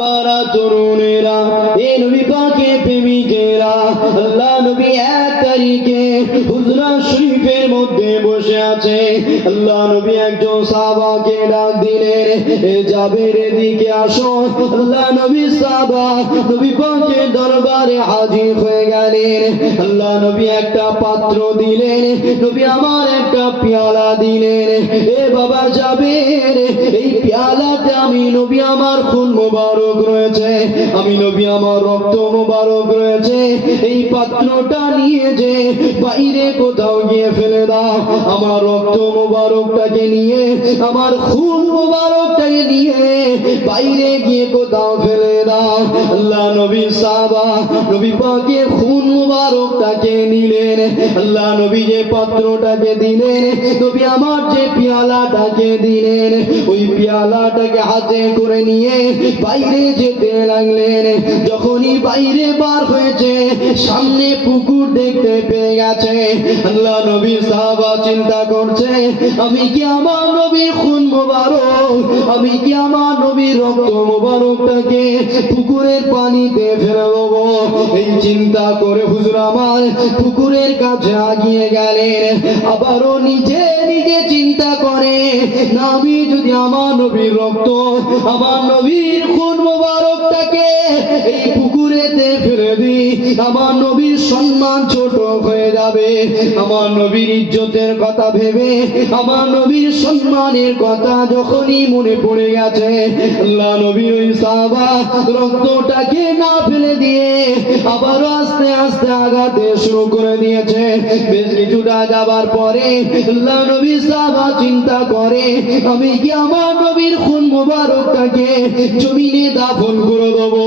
বারা তরুণেরা এ নবী পাকে প্রেমিকেরা আল্লাহ নবী 1 তারিখে হুজরা শরীফের মধ্যে বসে আছে। আল্লাহ নবী একজন সাহাবাকে ডাক দিলেন, এ জাবের এদিকে আসো। আল্লাহ নবী সাহাবা নবী পাকের দরবারে হাজির হয়ে গেলেন। আল্লাহ নবী একটা পাত্র দিলেন, নবী আমার একটা পেয়ালা দিলেন। এ বাবা জাবের, এই পেয়ালাতে আমি নবী আমার খুন মোবারক রয়েছে, আমি নবী আমার রক্ত মোবারক রয়েছে। এই পাত্রটা নিয়ে যে বাইরে কোথাও গিয়ে ফেলে দাও। আমার রক্ত মোবারকটাকে নিয়ে, আমার খুন মোবারকটাকে নিয়ে বাইরে গিয়ে কোথাও ফেলে দাও। আল্লাহ নবী সাহাবা নবী পাকের খুন মোবারকটাকে নিলেন। আল্লাহ নবী যে পাত্রটাকে দিলেন, নবী আমার যে পেয়ালাটাকে দিলেন, ওই পেয়ালাটাকে হাতে করে নিয়ে বাইরে যেতে লাগলেন। যখনই বাইরে বার হয়েছে, সামনে পুকুর দেখতে পেয়ে গেছে। আল্লাহ নবী সাহাবা চিন্তা করছে, আমি কি আমার নবীর খুন মোবারক, আমি কি আমার নবীর রক্ত মোবারকটাকে পুকুরের পানিতে ফেলে দেবো। এই চিন্তা করে হুজুর আমার পুকুরের কাছে আগিয়ে গেলেন। আবারও নিজে নিজে চিন্তা করে, না আমি যদি আমার নবীর রক্ত, আমার নবীর খুন মোবারকটাকে এই পুকুরেতে ফেলে দিই, আমার নবীর সম্মান ছোট হয়ে যাবে। আমার নবীর ইজ্জতের কথা ভেবে, আমার নবীর সম্মানের কথা যখনই মনে পড়ে গেছে, আল্লাহ নবীর ওই সাহাবা রক্তটাকে না ফেলে দিয়ে আবারও আস্তে আস্তে আগাতে শুরু করে দিয়েছে। বেশ কিছুটা যাবার পরে আল্লাহ নবী সাহাবা চিন্তা করে, আমি কি আমার নবীর খুন মোবারকটাকে জমিনে দাফন করে দেবো,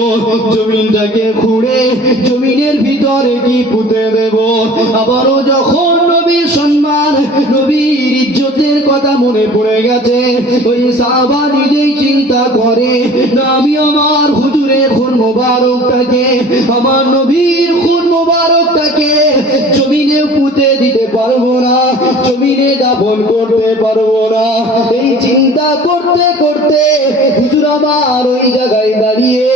জমিনটাকে খুঁড়ে জমিনের ভিতরে কি পুঁতে দেব। আবারও যখন নবীর সম্মান, নবীর ইজ্জতের কথা মনে পড়ে গেছে, ওই সাহাবা নিজেই চিন্তা করে, না আমি আমার হুজুরের খুন মোবারকটাকে, আমার নবীর খুন মোবারকটাকে জমিনে পুঁতে দিতে পারবো না, জমিনে দাফন করতে পারবো না। এই চিন্তা করতে করতে হুজুর আমার ওই জায়গায় দাঁড়িয়ে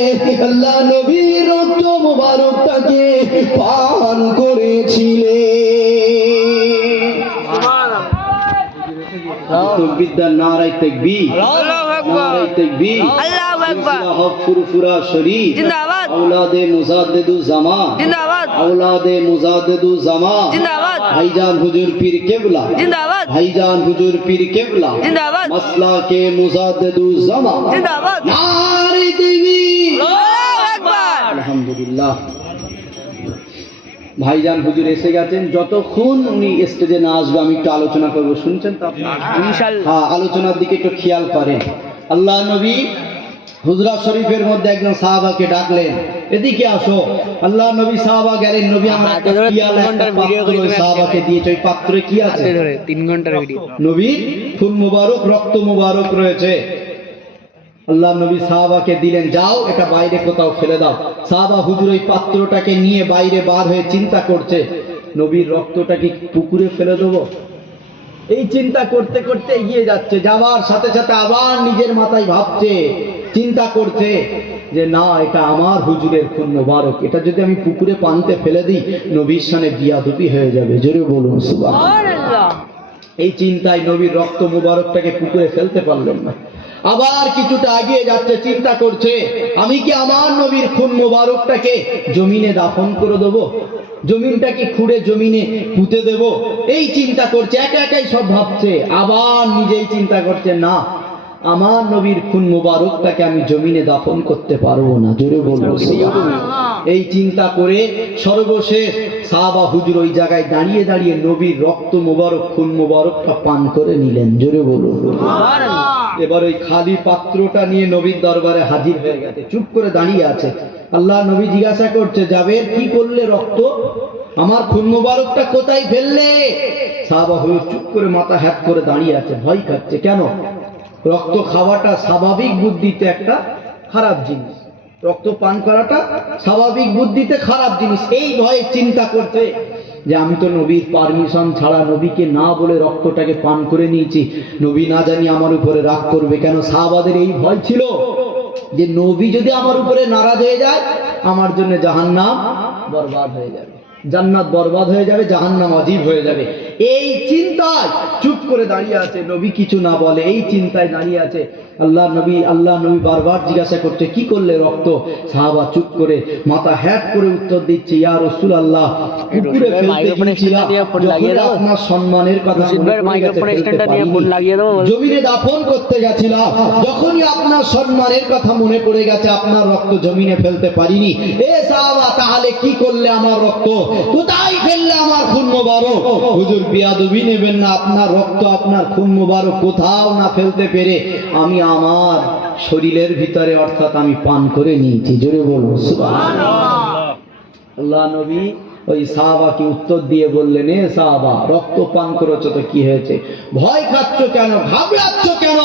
আল্লাহ নবীর রক্ত মোবারকটাকে পান করেছিলেন। বিদ্যার নারায়ে তাকবীর, আল্লাহু আকবার, নারায়ে তাকবীর, আল্লাহু আকবার। হক ফুরফুরা শরীফ জিন্দাবাদ, আওলাদে মুজাদ্দিদুজ জামান জিন্দাবাদ, আওলাদে মুজাদ্দিদুজ জামান জিন্দাবাদ। ভাইজান হুজুর পীর কেবলা জিন্দাবাদ, ভাইজান হুজুর পীর কেবলা জিন্দাবাদ। মাসলাকে মুজাদ্দিদুজ জামান জিন্দাবাদ, নারায়ে তাকবীর, আল্লাহু আকবার। আলহামদুলিল্লাহ। ভাইজান হুজুর এসে গেছেন, যতক্ষণ উনি স্টেজে না আসবে আমি একটু আলোচনা করবো। শুনছেন তো আপনারা? ইনশাআল্লাহ। হ্যাঁ, আলোচনার দিকে একটু খেয়াল করেন। আল্লাহ নবী হুজরা শরীফের মধ্যে একজন সাহাবাকে ডাকলেন, এদিকে আসো। আল্লাহ নবী সাহাবা গেলেন, নবী আমার একটা পাত্র সাহাবাকে দিয়েছে, ওই পাত্রে কি আছে? 3 ঘন্টার ভিডিও। নবীর খুন মুবারক, রক্ত মুবারক রয়েছে। আল্লাহ নবী সাহাবাকে দিলেন, যাও এটা বাইরে কোথাও ফেলে দাও। সাহাবা হুজুর ওই পাত্রটাকে নিয়ে বাইরে বার হয়ে চিন্তা করছে, নবীর রক্তটাকে পুকুরে ফেলে দেবো। এই চিন্তা করতে করতে এগিয়ে যাচ্ছে, যাওয়ার সাথে সাথে আবার নিজের মাথায় ভাবছে, চিন্তা করছে যে না, এটা আমার হুজুরের খুন মোবারক, এটা যদি আমি পুকুরে পানিতে ফেলে দিই, নবীর সামনে বিয়াদবি হয়ে যাবে। জোরে বলুন সুবহানাল্লাহ। এই চিন্তায় নবীর রক্ত মোবারকটাকে পুকুরে ফেলতে পারলেন না। আবার কিছুটা এগিয়ে যাচ্ছে, চিন্তা করছে, আমি কি আমার নবীর খুন মোবারকটাকে জমিনে দাফন করে দেবো, জমিনটাকে খুঁড়ে জমিনে পুঁতে দেব। এই চিন্তা করছে, একা একাই সব ভাবছে। আবার নিজেই চিন্তা করছে, না, আমার নবীর খুন মোবারকটাকে আমি জমিনে দাফন করতে পারবো না। জোরে বলবো। এই চিন্তা করে সর্বশেষ সাহাবা হুজুর ওই জায়গায় দাঁড়িয়ে দাঁড়িয়ে নবীর রক্ত মোবারক, খুন মোবারকটা পান করে নিলেন। জোরে বলুন। এবার ওই খালি পাত্রটা নিয়ে নবীর দরবারে হাজির হয়ে গেছে, চুপ করে দাঁড়িয়ে আছে। আল্লাহ নবী জিজ্ঞাসা করছে, জাবের কি করলে রক্ত, আমার খুন মোবারকটা কোথায় ফেললে? সাহাবা হুজুর চুপ করে মাথা হ্যাট করে দাঁড়িয়ে আছে, ভয় খাচ্ছে। কেন? রক্ত খাওয়াটা স্বাভাবিক বুদ্ধিতে একটা খারাপ জিনিস, রক্ত পান করাটা স্বাভাবিক বুদ্ধিতে খারাপ জিনিস। এই ভয়ে চিন্তা করছে যে আমি তো নবীর পারমিশন ছাড়া, নবীকে না বলে রক্তটাকে পান করে নিয়েছি, নবী না জানি আমার উপরে রাগ করবে। কেন? সাহাবাদের এই ভয় ছিল। যে নবী যদি আমার উপরে নারাজ হয়ে যায় আমার জন্য জাহান্নাম বরবাদ হয়ে যাবে, জান্নাত বরবাদ হয়ে যাবে, জাহান্নাম অজীব হয়ে যাবে। এই চিন্তায় চুপ করে দাঁড়িয়ে আছে, নবী কিছু না বলে, এই চিন্তায় দাঁড়িয়ে আছে। আল্লাহ নবী বারবার জিজ্ঞাসা করছে কি করলে রক্ত? সাহাবা চুপ করে মাথা হ্যাট করে উত্তর দিচ্ছে, ইয়া রাসূলুল্লাহ, পুকুরে ফেলতে গিয়েছিলাম, আপনার সম্মানের কথা জমিনে দাফন করতে গেছিলাম, যখনই আপনার সম্মানের কথা মনে পড়ে গেছে আপনার রক্ত জমিনে ফেলতে পারিনি। এ সাহাবা, তাহলে কি করলে আমার রক্ত? কোথায় ফেললে আমার খুন মোবারক? হুজুর, বেয়াদবি নেবেন না, আপনার রক্ত আপনার খুন মোবারক কোথাও না ফেলতে পেরে আমি আমার শরীরের ভিতরে অর্থাৎ আমি পান করে নিয়েছি। জোরে বলবো সুবহানাল্লাহ। আল্লাহ নবী ওই সাহাবাকে উত্তর দিয়ে বললেন, এ সাহাবা, রক্ত পান করেছো তো কি হয়েছে? ভয় খাচ্ছ কেন? ঘাবড়াচ্ছ কেন?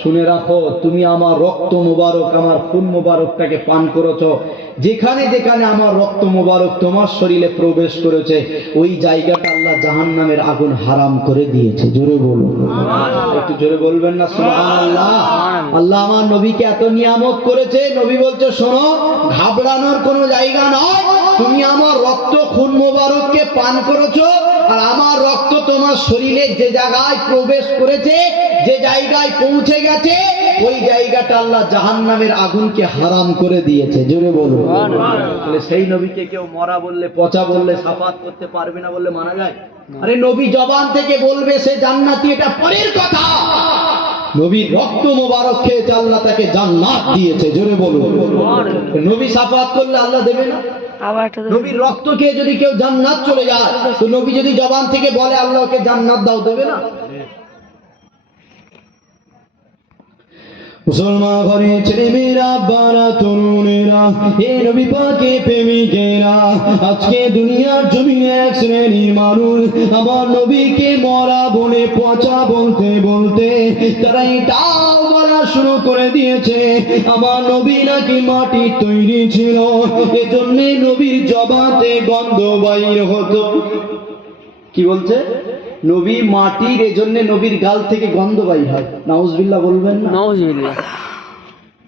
শুনে রাখো, তুমি আমার রক্ত মোবারক, আমার খুন মোবারকটাকে পান করেছো, যেখানে যেখানে আমার রক্ত মোবারক তোমার শরীরে প্রবেশ করেছে ওই জায়গাটা আল্লাহ জাহান্নামের আগুন হারাম করে দিয়েছে। জোরে বলুন, একটু জোরে বলবেন না সুবহানাল্লাহ। আল্লাহ আমার নবীকে এত নিয়ামত করেছে, নবী বলছে শোনো, ঘাবড়ানোর কোনো জায়গা নয়, তুমি আমার রক্ত খুন মোবারককে পান করেছো, আর আমার রক্ত তোমার শরীরে যে জায়গায় প্রবেশ করেছে, যে জায়গায় পৌঁছে গেছে, ওই জায়গাটা আল্লাহ জাহান্নামের আগুনকে হারাম করে দিয়েছে। জোরে বলুন। তাহলে সেই নবীকে কেউ মরা বললে, পচা বললে, শাফাত করতে পারবে না বললে মানা যায়? আরে নবী জবান থেকে বলবে সে জান্নাতি, এটা পরের কথা। নবীর রক্ত মোবারক খেয়ে আল্লাহ তাকে জান্নাত দিয়েছে। জোরে বলুন। নবী শাফাত করলে আল্লাহ দেবে না? নবীর রক্ত খেয়ে যদি কেউ জান্নাত চলে যায়, তো নবী যদি জবান থেকে বলে আল্লাহকে জান্নাত দাও, দেবে না? মুসলমান ঘরে ছেলেমেয়েরা, বারা তরুণেরা, এ নবী পাকে প্রেমিকেরা, আজকে দুনিয়ার জমিনে এক শ্রেণীর মানুষ আমার নবীকে মরা বলে, পচা বলতে বলতে তারা এটাও বলা শুরু করে দিয়েছে আমার নবী নাকি মাটির তৈরি ছিল, এজন্য নবীর জবাতে গন্ধ বাইর হতো। কি বলছে? নবী মাটির, এজন্য নবীর গাল থেকে গন্ধ বাইর হয়। নাউজুবিল্লাহ বলবেন না? নাউজুবিল্লাহ।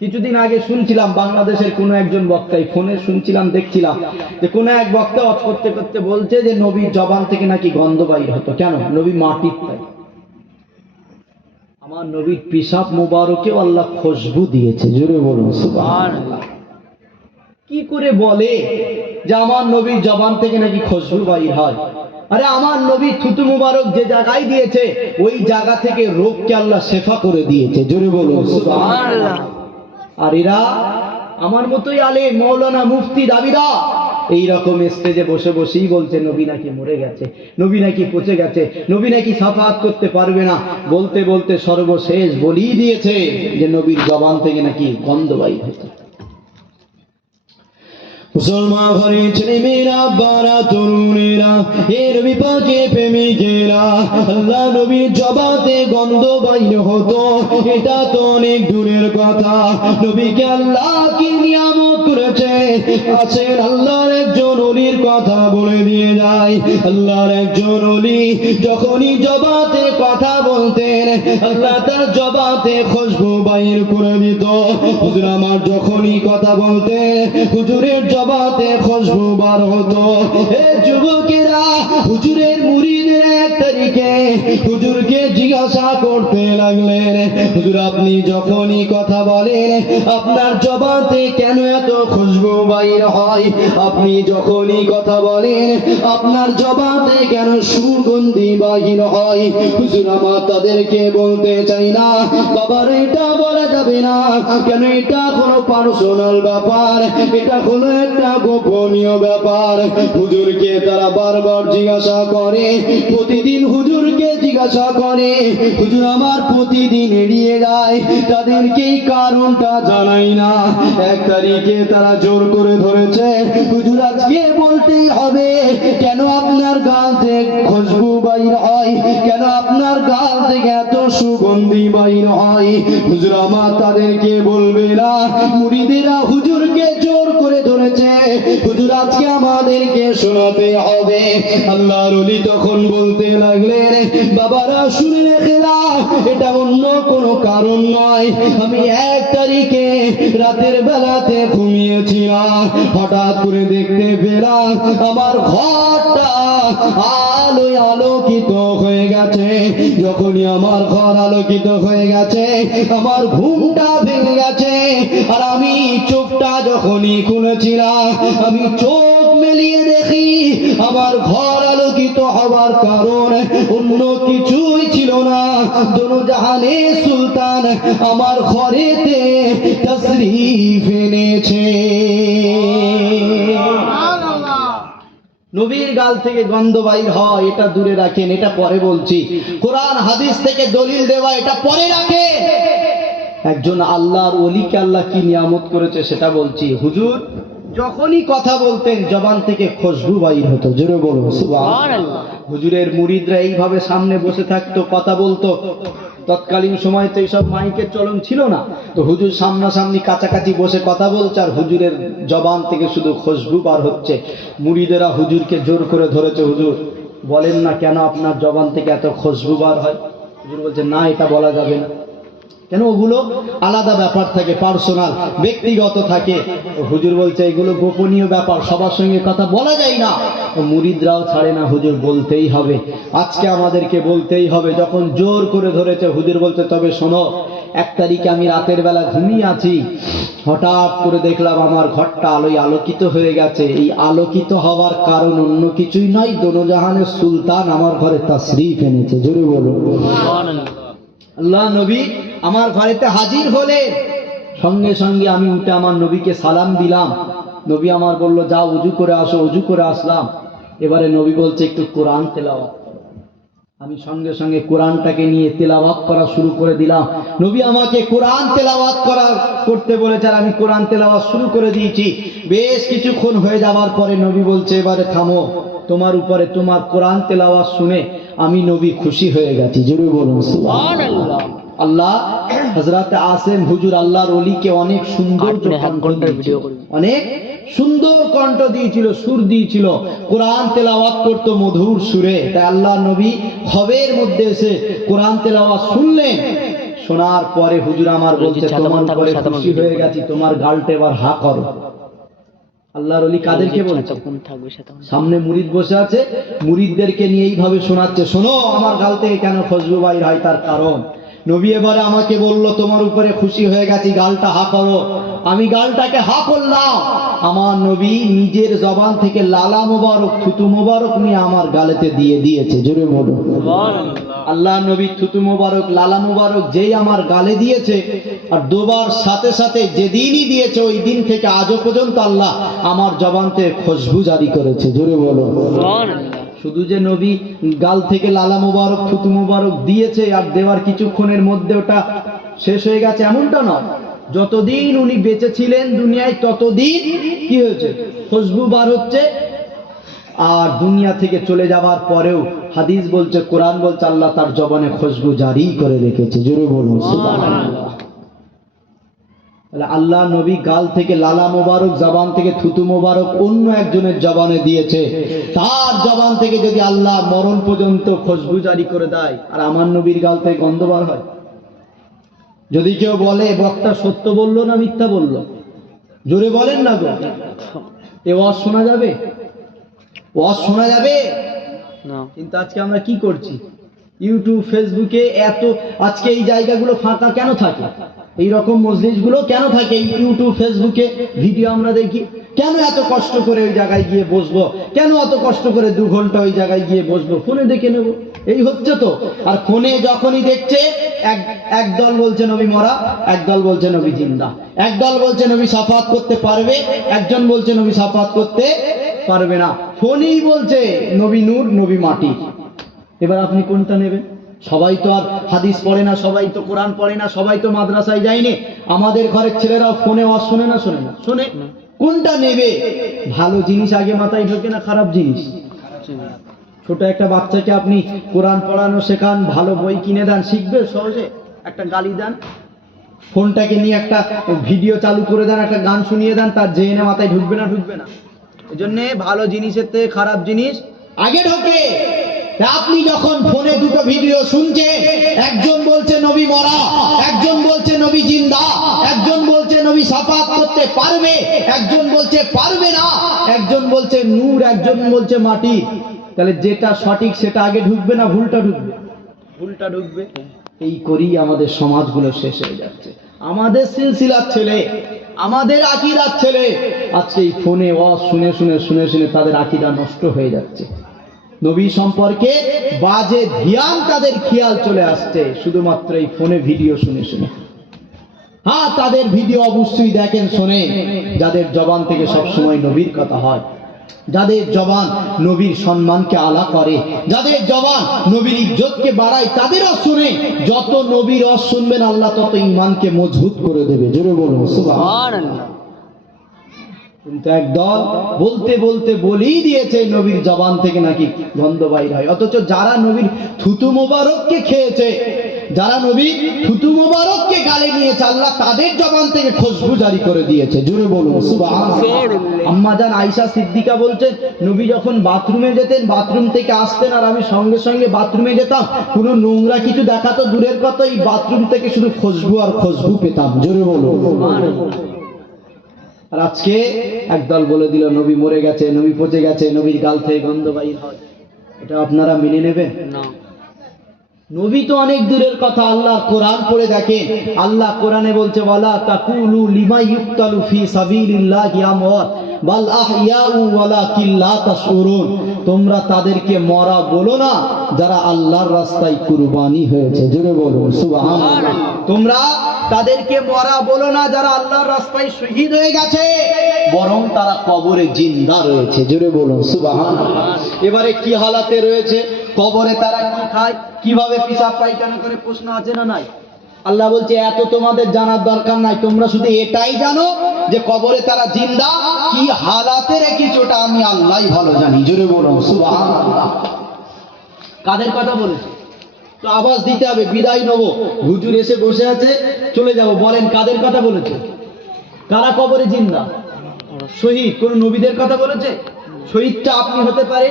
কিছুদিন আগে শুনছিলাম বাংলাদেশের কোন একজন বক্তাই, ফোনে শুনছিলাম, দেখছিলাম যে কোন এক বক্তা ওয়াজ করতে করতে বলছে যে নবীর জবান থেকে নাকি গন্ধ বাইর হতো। কেন? নবী মাটির তাই। আমার নবীর পিসাব মুবারকেও আল্লাহ খুশবু দিয়েছে। জোরে বলুন সুবহানাল্লাহ। কি করে বলে যে আমার নবীর জবান থেকে নাকি খুশবু বাইর হয়? আরে আমার নবী থুতু মুবারক যে জায়গায় দিয়েছে ওই জায়গা থেকে রোগকে আল্লাহ শেফা করে দিয়েছে। জোরে বলুন সুবহানাল্লাহ। আর এরা আমার মতোই আলেম, মৌলানা, মুফতি, দাবিদার, এইরকম স্টেজে বসে বসেই বলছে নবী নাকি মরে গেছে, নবী নাকি পচে গেছে, নবী নাকি সাফাত করতে পারবে না। বলতে বলতে সর্বশেষ বলেই দিয়েছে যে নবীর জবান থেকে নাকি গন্ধ বাইর হতো। মুসলমান ঘরে ছেলেমেয়েরা, বারা তরুণেরা, এ নবী পাকে প্রেমিকেরা, আল্লাহ নবীর জবাতে গন্ধ বাইর হতো, এটা তো অনেক দূরের কথা। নবীকে আল্লাহ কি নিয়ামত করেছে। আছেন আল্লাহর একজন ওলির কথা বলে দিয়ে যায়। আল্লাহর একজন ওলি যখনই জবাতে কথা বলতেন আল্লাহ তার জবাতে খুশবু বাইর করে দিত। হুজুর আমার যখনই কথা বলতেন হুজুরের জবাতে খুশবু বার হতো। এ যুবকেরা, হুজুরের মুরিদের এক তারিখে হুজুরকে জিজ্ঞাসা করতে লাগলেন, হুজুর আপনি যখনই কথা বলেন আপনার জবাতে কেন এত খুশবু বাইর হয়? আপনি যখনই কথা বলেন আপনার জবাতে কেন সুগন্ধি বাইর হয়? হুজুর আমার তাদেরকে বলতে চাই না, বাবার এটা বলা যাবে না। কেন? এটা কোনো পার্সোনাল ব্যাপার, এটা কোনো একটা গোপনীয় ব্যাপার। হুজুরকে তারা বারবার জিজ্ঞাসা করে, প্রতিদিন হুজুরকে জিজ্ঞাসা করে, হুজুর আমার প্রতিদিন এড়িয়ে যায়, তাদেরকে এই কারণটা জানাই না। এক তারিখে তারা জোর করে ধরেছে, হুজুর আজকে বলতেই হবে, কেন আপনার গাল থেকে খুশবু বাইর হয়, কেন আপনার গাল থেকে এত সুগন্ধি বাইর হয়। হুজুর আমার তাদেরকে বলবে না, মুরিদেরা হুজুরকে জোর করে ধরেছে, হুজুর আজকে আমাদেরকে শোনাতে হবে। আল্লাহর ওলি তখন বলতে লাগলেন, বাবারা শুনে রেখে দাও, এটা অন্য কোনো কারণ নয়। আমি 1 তারিখে রাতের বেলাতে ঘুমিয়েছিলাম, হঠাৎ করে দেখতে পেলাম আমার ঘরটা আলোয় আলোকিত হয়ে গেছে। যখনই আমার ঘর আলোকিত হয়ে গেছে, আমার ঘুমটা ভেঙে গেছে। আর আমি চোখটা যখনই খুলেছিলাম, আমি চোখ মেলিয়ে দেখি আমার ঘর আলোকিত হওয়ার কারণ অন্য কিছুই ছিল না, দোনোজাহানের সুলতান আমার ঘরেতে তশরীফ এনেছে। নবীর গাল থেকে গন্ধ বাইর হয়, এটা দূরে রাখেন, এটা পরে বলছি। কোরআন হাদিস থেকে দলিল দেওয়া, এটা পরে রাখেন। একজন আল্লাহর ওলিকে আল্লাহ কি নিয়ামত করেছে সেটা বলছি। হুজুর যখনই কথা বলতেন জবান থেকে খুশবু বাইর হতো, জোরে বলুন সুবহানাল্লাহ। হুজুরের মুরিদরা এইভাবে সামনে বসে থাকতো, কথা বলতো। তৎকালীন সময় তো এইসব মাইকের চলন ছিল না, তো হুজুর সামনাসামনি কাছাকাছি বসে কথা বলছে, আর হুজুরের জবান থেকে শুধু খুশবু বার হচ্ছে। মুরিদেরা হুজুরকে জোর করে ধরেছে, হুজুর বলেন না কেন আপনার জবান থেকে এত খুশবু বার হয়। হুজুর বলছে, না এটা বলা যাবে না। কেন? ওগুলো আলাদা ব্যাপার থাকে, পার্সোনাল, ব্যক্তিগত থাকে। হুজুর বলছে এগুলো গোপনীয় ব্যাপার, সবার সঙ্গে কথা বলা যায় না। মুরিদরাও ছাড়ে না, হুজুর বলতেই হবে, আজকে আমাদেরকে বলতেই হবে। যখন জোর করে ধরেছে, হুজুর বলছে তবে শোনো, 1 তারিখে আমি রাতের বেলা ঘুমিয়ে আছি, হঠাৎ করে দেখলাম আমার ঘরটা আলোয় আলোকিত হয়ে গেছে। এই আলোকিত হওয়ার কারণ অন্য কিছুই নয়, দোনোজাহানের সুলতান আমার ঘরে তাশরীফ এনেছে। জোরে বলুন সুবহানাল্লাহ। আল্লাহ নবী আমার ঘরেতে হাজির হলেন, সঙ্গে সঙ্গে আমি উঠে আমার নবীকে সালাম দিলাম। নবী আমার বলল, যাও উজু করে আসো। উজু করে আসলাম। এবারে নবী বলছে একটু কোরআন তেলাওয়াত। আমি সঙ্গে সঙ্গে কোরআনটাকে নিয়ে তেলাওয়াত করা শুরু করে দিলাম। নবী আমাকে কোরআন তেলাওয়াত করতে বলেছেন, আমি কোরআন তেলাওয়াত শুরু করে দিয়েছি। বেশ কিছুক্ষণ হয়ে যাওয়ার পরে নবী বলছে, এবারে থামো, তোমার উপরে তোমার কোরআন তেলাওয়াত শুনে আমি নবী খুশি হয়ে গেছি। জোরে বলুন সুবহানাল্লাহ। আল্লাহ হযরত আসেম হুজুর আল্লাহর ওলিকে অনেক সুন্দর অনেক সুন্দর কণ্ঠ দিয়েছিল, সুর দিয়েছিল, কোরআন তেলাওয়াত করতো মধুর সুরে। তাই আল্লাহ নবী খবের মধ্যে এসে কোরআন তেলাওয়াত শুনলেন। শোনার পরে হুজুর আমার বলছে, তোমার উপরে খুশি হয়ে গেছি, তোমার গালটা এবার হা করো। আল্লাহর ওলি কাদেরকে বলছে? সামনে মুরিদ বসে আছে, মুরিদদেরকে নিয়ে এইভাবে শোনাচ্ছে, শোনো আমার গাল থেকে কেন খুশবু বাইর হয় তার কারণ। নবী এবারে আমাকে বলল, তোমার উপরে খুশি হয়ে গেছি, গালটা হা করো। আমি গালটাকে হা করলাম। আমার নবী নিজের জবান থেকে লালা মোবারক, থুতু মোবারক নিয়ে আমার গালেতে দিয়ে দিয়েছে। জোরে বলো সুবহানাল্লাহ। আল্লাহ নবী থুতু মোবারক, লালা মোবারক যেই আমার গালে দিয়েছে, আর দুবার সাথে সাথে যেদিনই দিয়েছে ওই দিন থেকে আজও পর্যন্ত আল্লাহ আমার জবান থেকে খুশবু জারি করেছে। জোরে বলো সুবহানাল্লাহ। শুধু যে নবী গাল থেকে লালা মোবারক, থুতু মোবারক দিয়েছে আর দেওয়ার কিছুক্ষণের মধ্যে ওটা শেষ হয়ে গেছে এমনটা নয়। যতদিন উনি বেঁচে ছিলেন দুনিয়ায়, ততদিন কি হয়েছে? খুশবু বার হচ্ছে। আর দুনিয়া থেকে চলে যাওয়ার পরেও হাদিস বলছে, কোরআন বলছে, আল্লাহ তার জবানে খুশবু জারি করে রেখেছে। জোরে বলুন সুবহানাল্লাহ। আল্লাহ নবী গাল থেকে লালা মোবারক, জবান থেকে থুতু মোবারক অন্য একজনের জবানে দিয়েছে, তার জবান থেকে যদি আল্লাহ মরণ পর্যন্ত খুশবু জারি করে দেয়, আর আমার নবীর গাল থেকে গন্ধ বার হয়, যদি কেউ বলে বক্তা সত্য বললো না মিথ্যা বললো, জোরে বলেন না গো, এ ওয়াজ শোনা যাবে? ওয়াজ শোনা যাবে না। কিন্তু আজকে আমরা কি করছি? ইউটিউব, ফেসবুকে এত, আজকে এই জায়গাগুলো ফাঁকা কেন থাকে? এই রকম মজলিসগুলো কেন থাকে? ইউটিউব, ফেসবুকে ভিডিও আমরা দেখি। কেন এত কষ্ট করে ওই জায়গায় গিয়ে বসবো? কেন এত কষ্ট করে 2 ঘন্টা ওই জায়গায় গিয়ে বসবো? ফোনে দেখে নেবো, এই হচ্ছে তো। আর ফোনে যখনই দেখছে, এক দল বলছে নবী মরা, এক দল বলছে নবী জিন্দা, এক দল বলছে নবী শাফাত করতে পারবে, একজন বলছে নবী শাফাত করতে পারবে না। ফোনেই বলছে নবী নূর, নবী মাটি। এবার আপনি কোনটা নেবেন? সবাই তো আর হাদিস পড়ে না, সবাই তো কোরআন পড়ে না, সবাই তো মাদ্রাসায় যায়নি। আমাদের ঘরের ছেলেরাও ফোনে ওয়াজ শোনে না? শোনে না? শোনে। কোনটা নেবে? ভালো জিনিস আগে মাথায় ঢোকে না খারাপ জিনিস? ছোট একটা বাচ্চাকে আপনি কোরআন পড়ানো শেখান, ভালো বই কিনে দেন, শিখবে সহজে? একটা গালি দেন, ফোনটাকে নিয়ে একটা ভিডিও চালু করে দেন, একটা গান শুনিয়ে দেন, তার জেনে মাথায় ঢুকবে না? ঢুকবে না। এজন্য ভালো জিনিসের থেকে খারাপ জিনিস আগে ঢোকে। আপনি যখন ফোনে দুটো ভিডিও শুনছেন, একজন বলছে নবী মরা, একজন বলছে নবী জিন্দা, একজন বলছে নবী শাফাত করতে পারবে, একজন বলছে পারবে না, একজন বলছে নূর, একজন বলছে মাটি, তাহলে যেটা সঠিক সেটা আগে ঢুকবে না ভুলটা ঢুকবে? ভুলটা ঢুকবে। এই করেই আমাদের সমাজগুলো শেষ হয়ে যাচ্ছে। আমাদের সিলসিলার ছেলে, আমাদের আকীদার ছেলে আজকে এই ফোনে ওয়াজ শুনে শুনে শুনে শুনে তাদের আকীদা নষ্ট হয়ে যাচ্ছে। নবী সম্পর্কে বাজে ধ্যান তাদের খেয়াল চলে আসছে শুধুমাত্র এই ফোনে ভিডিও শুনে শুনে। হ্যাঁ, তাদের ভিডিও অবশ্যই দেখেন, শোনে, যাদের জবান থেকে সব সময় নবীর কথা হয়, যাদের জবান নবীর সম্মানকে আলা করে, যাদের জবান নবীর ইজ্জতকে বাড়ায়, তাদেরও শুনে। যত নবীর রস শুনবেন আল্লাহ তত ঈমানকে মজবুত করে দেবে। জোরে বলুন সুবহানাল্লাহ। কিন্তু একদল বলতে বলতে বলেই দিয়েছে নবীর জবান থেকে নাকি গন্ধ বাইর হয়, অথচ যারা নবীর থুতু মোবারককে খেয়েছে, যারা নবীর থুতু মোবারককে গালে নিয়েছে, আল্লাহ তাদের জবান থেকে খুশবু জারি করে দিয়েছে। জোরে বলুন সুবহানাল্লাহ। আম্মা জান আয়েশা সিদ্দিকা বলছেন, নবী যখন বাথরুমে যেতেন, বাথরুম থেকে আসতেন আর আমি সঙ্গে সঙ্গে বাথরুমে যেতাম, কোনো নোংরা কিছু দেখা তো দূরের কথা, এই বাথরুম থেকে শুধু খুশবু আর খুশবু পেতাম। জোরে বলুন সুবহানাল্লাহ। আর আজকে একদল বলে দিল নবী মরে গেছে, নবী পচে গেছে, নবীর গাল থেকে গন্ধ বাইর হয়। এটা আপনারা মেনে নেবেন? না। নবী তো অনেক দূরের কথা, আল্লাহ কোরআন পড়ে দেখেন, আল্লাহ কোরআনে বলছে ওয়ালা তাকুলু লিমা ইউক্তালু ফি সাবিলিল্লাহি আমওয়াত বাল আহইয়াউ ওয়ালাকিন লা তাশউরুন। তোমরা তাদেরকে মরা বলো না যারা আল্লাহর রাস্তায় কুরবানি হয়েছে। জোরে বলুন সুবহানাল্লাহ। তোমরা তাদেরকে মরা বলো না যারা আল্লাহর রাস্তায় শহীদ হয়ে গেছে, বরং তারা কবরে জিন্দা রয়েছে। জোরে বলুন সুবহানাল্লাহ। এবারে কি হালাতে রয়েছে? কবরে তারা কি খায়, কিভাবে পিশাব পায়খানা করে, প্রশ্ন আছে না নাই? আল্লাহ বলছে এত তোমাদের জানার দরকার নাই, তোমরা শুধু এটাই জানো যে কবরে তারা জিন্দা, কি হালাতে রেখেছে ওটা আমি আল্লাহই ভালো জানি। জোরে বলুন সুবহানাল্লাহ। কাদের কথা বলেছে? তো আওয়াজ দিতে হবে, বিদায় নেব, হুজুর এসে বসে আছে, চলে যাব। বলেন কাদের কথা বলেছে? কারা কবরে জিন্দা? শহীদ। কোন নবীদের কথা বলেছে? শহীদটা আপনি হতে পারে,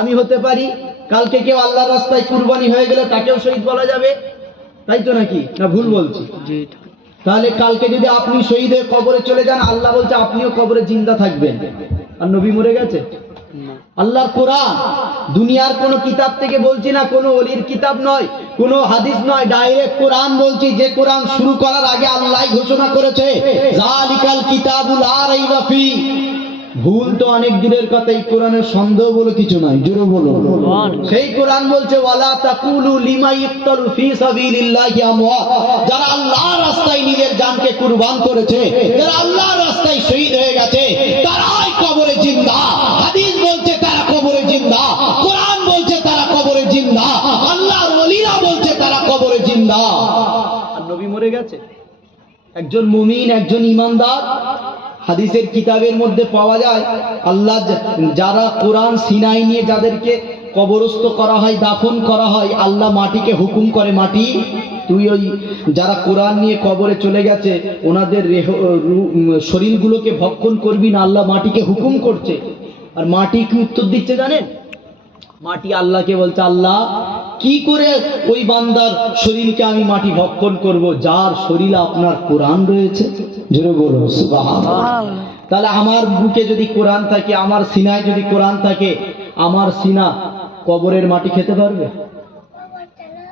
আমি হতে পারি, কালকে কেউ আল্লাহর রাস্তায় কুরবানি হয়ে গেলে তাকেও শহীদ বলা যাবে, তাই তো নাকি? না ভুল বলছি? তাহলে কালকে যদি আপনি শহীদ হয়ে কবরে চলে যান, আল্লাহ বলছে আপনিও কবরে জিন্দা থাকবেন। আর নবী মরে গেছে? আল্লাহর কোরআন, দুনিয়ার কোন কিতাব থেকে বলছি না, কোন ওলির কিতাব নয়, কোন হাদিস নয়, ডাইরেক্ট কোরআন বলছি, যে কোরআন শুরু করার আগে আল্লাহ ঘোষণা করেছে যালিকাল কিতাবুল লা রাইবা ফি। ভুল তো অনেক দূরের কথা, এই কোরআনের সন্দেহ বলে কিছু নাই। জোরে বলুন। সেই কোরআন বলছে ওয়ালা তাকুলু লিমা ইউক্তালু ফি সাবিলিল্লাহি আমওয়াত। যারা আল্লাহর রাস্তায় নিজের জানকে কুরবান করেছে, যারা আল্লাহর রাস্তায় শহীদ হয়ে গেছে, তারাই কবরে জিন্দা। হাদিস বলছে তারা কবরে জিন্দা, কোরআন বলছে তারা কবরে জিন্দা, আল্লাহর ওলিরা বলছে তারা কবরে জিন্দা। আর নবী মরে গেছে? একজন মুমিন, একজন ঈমানদার, হাদিসের কিতাবের মধ্যে পাওয়া যায়, আল্লাহ যারা কোরআন সিনাই নিয়ে যাদেরকে কবরস্থ করা হয়, দাফন করা হয়, আল্লাহ মাটিকে হুকুম করে, মাটি তুই ওই যারা কোরআন নিয়ে কবরে চলে গেছে ওনাদের শরীরগুলোকে ভক্ষণ করবি না, আল্লাহ মাটিকে হুকুম করছে। আর মাটি কি উত্তর দিচ্ছে জানেন? মাটি আল্লাহকে বলছে, আল্লাহ কি করে ওই বান্দার শরীরকে আমি মাটি ভক্ষণ করব যার শরীরে আপনার কোরআন রয়েছে। জোরে বলুন সুবহানাল্লাহ। তাহলে আমার বুকে যদি কোরআন থাকে, আমার সিনায় যদি কোরআন থাকে, আমার সিনা কবরের মাটি খেতে পারবে?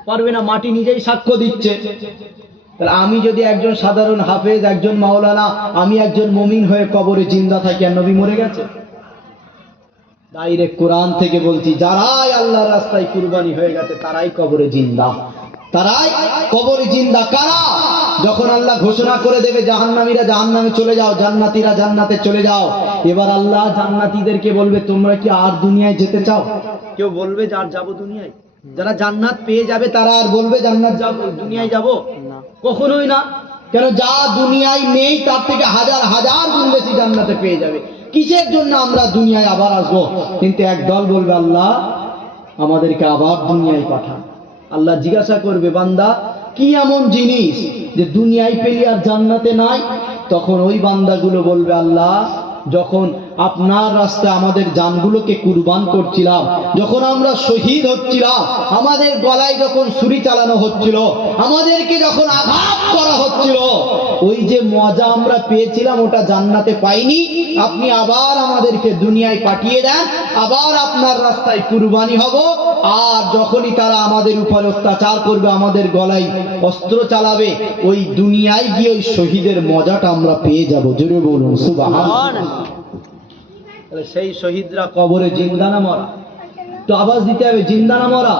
পারবে না। মাটি নিজেই সাক্ষ্য দিচ্ছে। তাহলে আমি যদি একজন সাধারণ হাফেজ, একজন মাওলানা, আমি একজন মুমিন হয়ে কবরে জিন্দা থাকি, আর নবী মরে গেছে? ডাইরেক্ট কোরআন থেকে বলছি, যারাই আল্লাহর রাস্তায় কুরবানি হয়ে গেছে তারাই কবরে জিন্দা, তারাই কবরে জিন্দা। কারা? যখন আল্লাহ ঘোষণা করে দেবে জাহান্নামীরা জাহান্নামে চলে যাও, জান্নাতীরা জান্নাতে চলে যাও, এবার আল্লাহ জান্নাতীদেরকে বলবে তোমরা কি আর দুনিয়ায় যেতে চাও? কেউ বলবে যে আর যাবো দুনিয়ায়? যারা জান্নাত পেয়ে যাবে তারা আর বলবে জান্নাত যাবো, দুনিয়ায় যাবো? কখনোই না। কেন? যা দুনিয়ায় নেই তার থেকে হাজার হাজার গুণ বেশি বেশি জান্নাতে পেয়ে যাবে। কিসের জন্য আমরা দুনিয়ায় আবার আসবো? কিন্তু এক দল বলবে আল্লাহ আমাদেরকে আবার দুনিয়ায় পাঠান। আল্লাহ জিজ্ঞাসা করবে বান্দা কি এমন জিনিস যে দুনিয়ায় পেলি আর জান্নাতে নাই? তখন ওই বান্দাগুলো বলবে আল্লাহ যখন আপনার রাস্তায় আমাদের জানগুলোকে কুরবান করছিলাম, যখন আমরা শহীদ হচ্ছিলাম, আমাদের গলায় যখন ছুরি চালানো হচ্ছিল, আমাদেরকে যখন আঘাত করা হচ্ছিল, ওই যে মজা আমরা পেয়েছিলাম ওটা জান্নাতে পাইনি। আপনি আবার আমাদেরকে দুনিয়ায় পাঠিয়ে দেন, আবার আপনার রাস্তায় কুরবানি হব। আর যখনই তারা আমাদের উপর অত্যাচার করবে, আমাদের গলায় অস্ত্র চালাবে, ওই দুনিয়ায় গিয়ে ওই শহীদের মজাটা আমরা পেয়ে যাব। জোরে বলুন সুবহানাল্লাহ। সেই শহীদরা কবরে জিন্দা না মরা? তো আওয়াজ দিতে হবে, জিন্দা না মরা?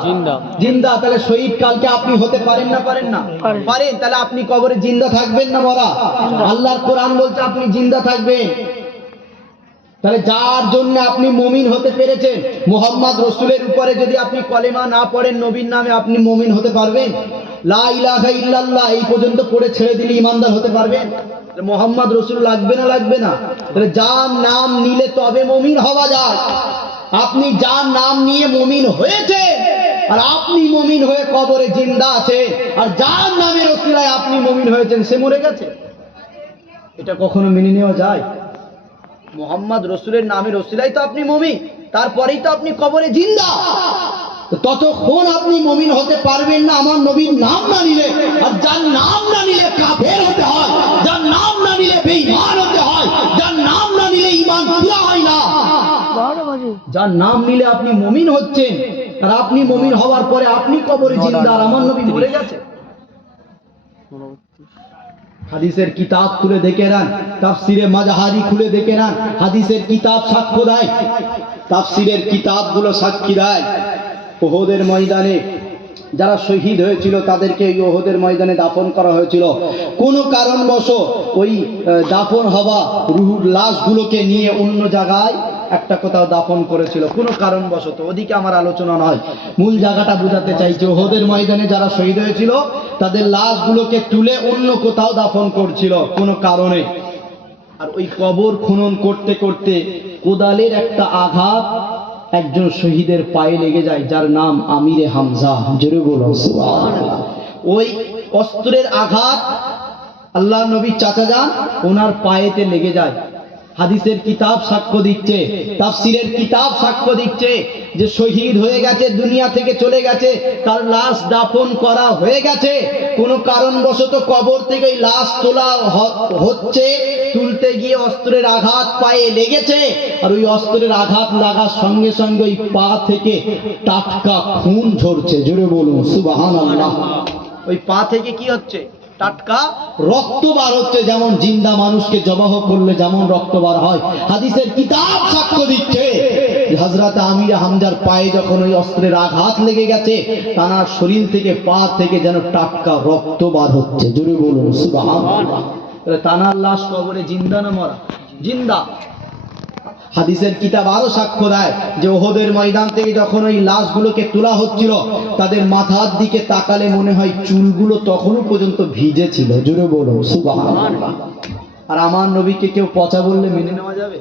জিন্দা। তাহলে শহীদ কালকে আপনি হতে পারেন না? পারেন না? পারেন। তাহলে আপনি কবরে জিন্দা থাকবেন না মরা? আল্লাহর কোরআন বলছে আপনি জিন্দা থাকবেন। তাহলে যার জন্য আপনি মুমিন হতে পেরেছেন, মুহাম্মদ রাসূলের উপরে যদি আপনি কলেমা না পড়েন, নবীর নামে, আপনি মুমিন হতে পারবেন? লা ইলাহা ইল্লাল্লাহ এই পর্যন্ত পড়ে ছেড়ে দিলে ইমানদার হতে পারবেন? মুহাম্মদ রাসূল লাগবে না লাগবে না? তাহলে যার নাম নিলে তবে মুমিন হওয়া যায়। আপনি যার নাম নিয়ে মুমিন হয়েছে, আর আপনি মুমিন হয়ে কবরে জিন্দা আছে, আর যার নামের ওসিলায় আপনি মুমিন হয়েছেন সে মরে গেছে, এটা কখনো মেনে নেওয়া যায়? মুহাম্মদ রাসূলের নামের ওসিলায় তো আপনি মুমিন, তারপরেই তো আপনি কবরে জিন্দা। ততক্ষণ আপনি মুমিন হতে পারবেন না আমার নবীর নাম না নিলে। আর যার নাম না নিলে কাফের হতে হয়, যার নাম না নিলে বেঈমান হতে হয়, যার নাম না নিলে ঈমান পুরা হয় না। যার নাম নিলে আপনি মুমিন হচ্ছেন, আর আপনি মুমিন হওয়ার পরে আপনি কবরে জিন্দা, আর আমার নবী মরে গেছে। হাদিসের কিতাব খুলে দেখে নেন, তাফসিরে মাজাহারি খুলে দেখে নেন, হাদিসের কিতাব সাক্ষ্য দেয়, তাফসিরের কিতাবগুলো সাক্ষী দেয়। উহুদের ময়দানে যারা শহীদ হয়েছিল তাদেরকে এই উহুদের ময়দানে দাফন করা হয়েছিল। কোনো কারণবশ ওই দাফন হওয়া রূহুর লাশগুলোকে নিয়ে অন্য জায়গায় একটা কোথাও দাফন করেছিল কোনো কারণবশত। ওদিকে আমার আলোচনা নয়, মূল জায়গাটা বোঝাতে চাইছি। উহুদের ময়দানে যারা শহীদ হয়েছিল তাদের লাশগুলোকে তুলে অন্য কোথাও দাফন করছিল কোনো কারণে। আর ওই কবর খনন করতে করতে কোদালের একটা আঘাত একজন শহীদের পায়ে লেগে যায়, যার নাম আমিরে হামজা। জোরে বলুন সুবহানাল্লাহ। ওই অস্ত্রের আঘাত আল্লাহ নবীর চাচা যান ওনার পায়েতে লেগে যায়। হাদিসের কিতাব সাক্ষ্য দিচ্ছে, তাফসিরের কিতাব সাক্ষ্য দিচ্ছে যে শহীদ হয়ে গেছে, দুনিয়া থেকে চলে গেছে, তার লাশ দাফন করা হয়ে গেছে। কোনো কারণবশত কবর থেকে লাশ তোলা হচ্ছে, তুলতে গিয়ে অস্ত্রের আঘাত পায়ে লেগেছে, আর ওই অস্ত্রের আঘাত লাগার সঙ্গে সঙ্গে ওই পা থেকে টাটকা খুন ঝরছে। জোরে বলুন সুবহানাল্লাহ। ওই পা থেকে কি হচ্ছে? টাটকা রক্ত বার হচ্ছে, যেমন জিন্দা মানুষকে জবাহ করলে যেমন রক্ত বার হয়। হাদিসের কিতাব সাক্ষ্য দিচ্ছে হযরত আমিরে হামজার পায়ে যখন ওই অস্ত্রের আঘাত লেগে গেছে, তার শরীর থেকে পা থেকে যেন টাটকা রক্ত বার হচ্ছে। জোরে বলুন সুবহানাল্লাহ। তানার লাশ কবরে জিন্দা না মরা? জিন্দা। হাদিসের কিতাব আরো সাক্ষ্য দেয় যে উহুদের ময়দান থেকে যখন ওই লাশগুলোকে তোলা হচ্ছিল, তাদের মাথার দিকে তাকালে মনে হয় চুলগুলো তখনও পর্যন্ত ভিজে ছিল। জোরে বলো সুবহানাল্লাহ। আর আমার নবীকে কেউ পচা বললে মেনে নেওয়া যাবে?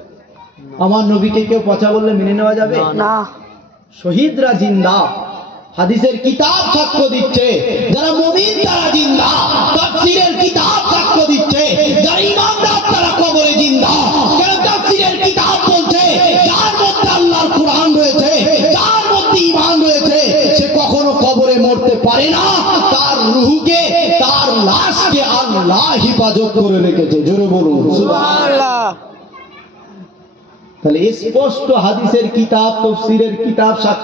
আমার নবীকে কেউ পচা বললে মেনে নেওয়া যাবে না। শহীদরা জিন্দা, হাদিসের কিতাব সাক্ষ্য দিচ্ছে। যারা মুমিন তারা জিন্দা, তাফসীরের কিতাব সাক্ষ্য দিচ্ছে। যারা ঈমানদার তারা কবরে জিন্দা। কারণ তাফসীরের কিতাব বলছে যার মধ্যে আল্লাহর কোরআন রয়েছে, যার মধ্যে ঈমান রয়েছে, সে কখনো কবরে মরতে পারে না। তার রূহকে, তার লাশকে আল্লাহ হিফাজত করে রেখেছে। জোরে বলুন সুবহানাল্লাহ। তাহলে স্পষ্ট হাদিসের কিতাব, তাফসীরের কিতাব সাক্ষ্য